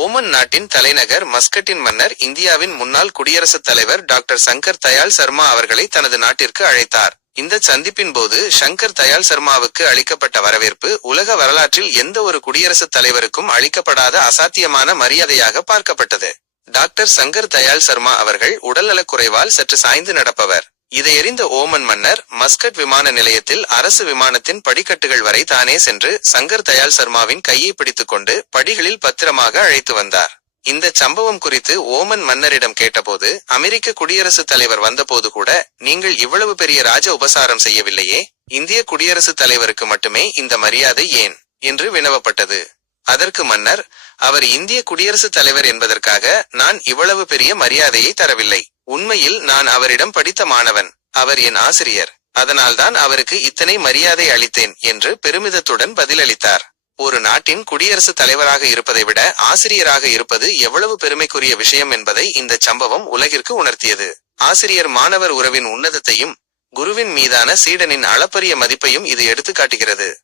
Oman நாட்டின் தலைநகர் மஸ்கட்டின் மன்னர் இந்தியாவின் முன்னாள் குடியரசுத் தலைவர் டாக்டர் சங்கர் தயாள் சர்மா அவர்களை தனது நாட்டிற்கு அழைத்தார். இந்த சந்திப்பின் போது சங்கர் தயாள் சர்மாவுக்கு அளிக்கப்பட்ட வரவேற்பு உலக வரலாற்றில் எந்த ஒரு குடியரசுத் தலைவருக்கும் அளிக்கப்படாத அசாத்தியமான மரியாதையாக பார்க்கப்பட்டது. டாக்டர் சங்கர் தயாள் சர்மா அவர்கள் உடல்நலக் குறைவால் சற்று சாய்ந்து நடப்பவர். இதையறிந்த ஓமன் மன்னர் மஸ்கட் விமான நிலையத்தில் அரசு விமானத்தின் படிக்கட்டுகள் வரை தானே சென்று சங்கர் தயாள் சர்மாவின் கையை பிடித்துக் கொண்டு படிகளில் பத்திரமாக அழைத்து வந்தார். இந்த சம்பவம் குறித்து ஓமன் மன்னரிடம் கேட்டபோது, அமெரிக்க குடியரசுத் தலைவர் வந்தபோது கூட நீங்கள் இவ்வளவு பெரிய ராஜ உபசாரம் செய்யவில்லையே, இந்திய குடியரசுத் தலைவருக்கு மட்டுமே இந்த மரியாதை ஏன் என்று வினவப்பட்டது. அதற்கு மன்னர், அவர் இந்திய குடியரசுத் தலைவர் என்பதற்காக நான் இவ்வளவு பெரிய மரியாதையை தரவில்லை. உண்மையில் நான் அவரிடம் படித்த மாணவன். அவர் என் ஆசிரியர். அதனால்தான் அவருக்கு இத்தனை மரியாதை அளித்தேன் என்று பெருமிதத்துடன் பதிலளித்தார். ஒரு நாட்டின் குடியரசுத் தலைவராக இருப்பதை விட ஆசிரியராக இருப்பது எவ்வளவு பெருமைக்குரிய விஷயம் என்பதை இந்த சம்பவம் உலகிற்கு உணர்த்தியது. ஆசிரியர் மாணவர் உறவின் உன்னதத்தையும் குருவின் மீதான சீடனின் அளப்பரிய மதிப்பையும் இது எடுத்து காட்டுகிறது.